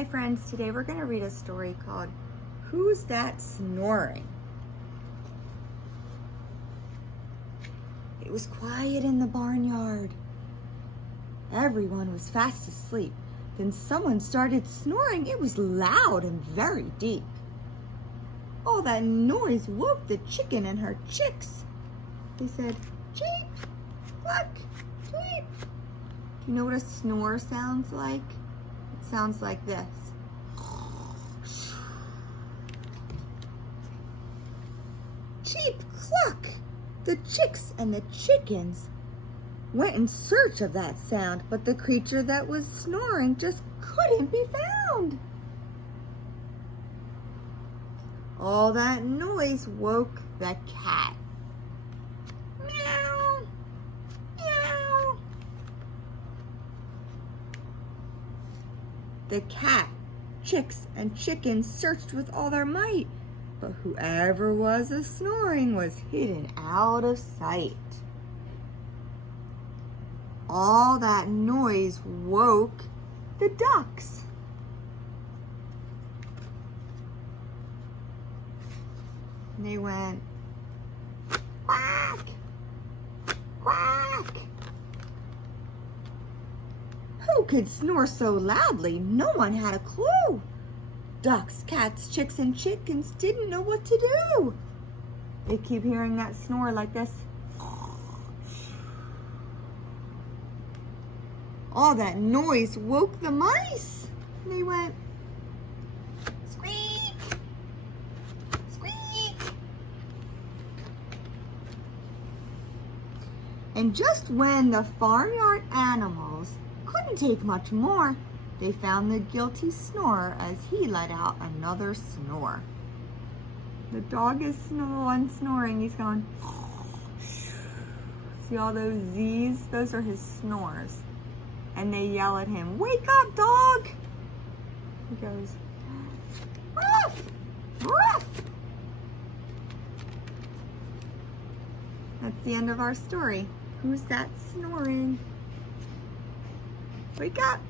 Hi friends, today we're going to read a story called Who's That Snoring? It was quiet in the barnyard. Everyone was fast asleep. Then someone started snoring. It was loud and very deep. All that noise woke the chicken and her chicks. They said, "Cheep, cluck, cheep." Do you know what a snore sounds like? It sounds like this. Cheep, cluck. The chicks and the chickens went in search of that sound, but the creature that was snoring just couldn't be found. All that noise woke the cat. Meow, meow. The cat, chicks, and chickens searched with all their might, but whoever was snoring was hidden out of sight. All that noise woke the ducks. And they went, quack, quack. Who could snore so loudly? No one had a clue. Ducks, cats, chicks, and chickens didn't know what to do. They keep hearing that snore like this. All that noise woke the mice. They went, squeak, squeak. And just when the farmyard animals couldn't take much more, they found the guilty snorer as he let out another snore. The dog is the one snoring. He's going, see all those Z's? Those are his snores. And they yell at him, "Wake up, dog!" He goes, "Ruff! Ruff!" That's the end of our story. Who's that snoring? Wake up!